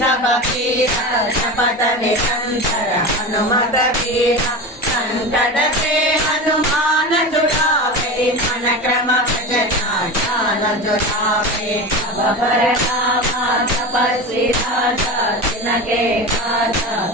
सब पीर शपथ निरंतर हनुमत वीर संकट से हनुमान छुड़ावे मन क्रम भजना ध्यान जुटावे सब पर नामा तपस्वी राजा जिनके गाथा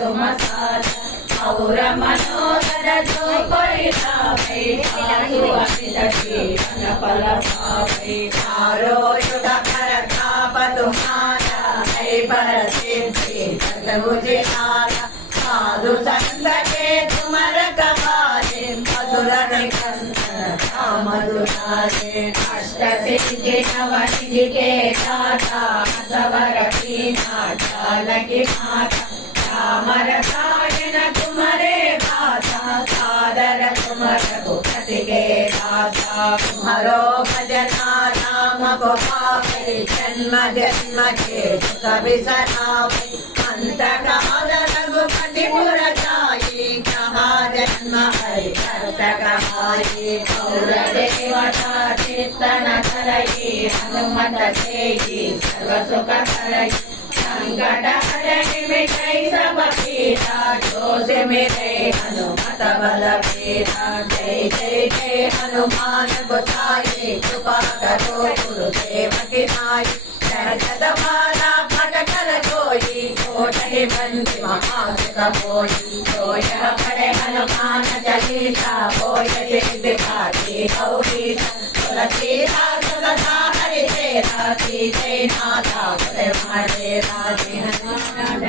तुम साथ और मनोदर जो कोई लावे साधु अमित जीवन फल पावे चारो युग प्रताप तुम्हारा है पर सिद्धि सद्बुझ आला साधु संत के तुम रखवारे मधुर निकंदन राम दुलारे अष्ट सिद्धि नव निधि के दाता सवर पीना जानकी माता राम रसायन तुम्हारे भाषा सादर तुम रघुपति के दासा तुम्हारो भजना राम को पावे जन्म जन्म के दुख बिसरावे अंत काल रघुपति पुर जाई कहाँ जन्म हरि भरत कहाई और देवता चित्तन धरई हनुमत सेई सर्व सुख करई संकट हरहि मिटई सब पीरा जो से मेरे हनुमत बल बीरा जय जय जय हनुमान गोसाई कृपा करो गुरुदेव की नाई सहज माला फटकल कोई छोटे बंदी महासिक कोई जो यह पढ़े हनुमान चालीसा वो सिद्धि पाती गौरी तुलसीदास सदा हरि तेरा की जय नाथा हरे राधे हनुमान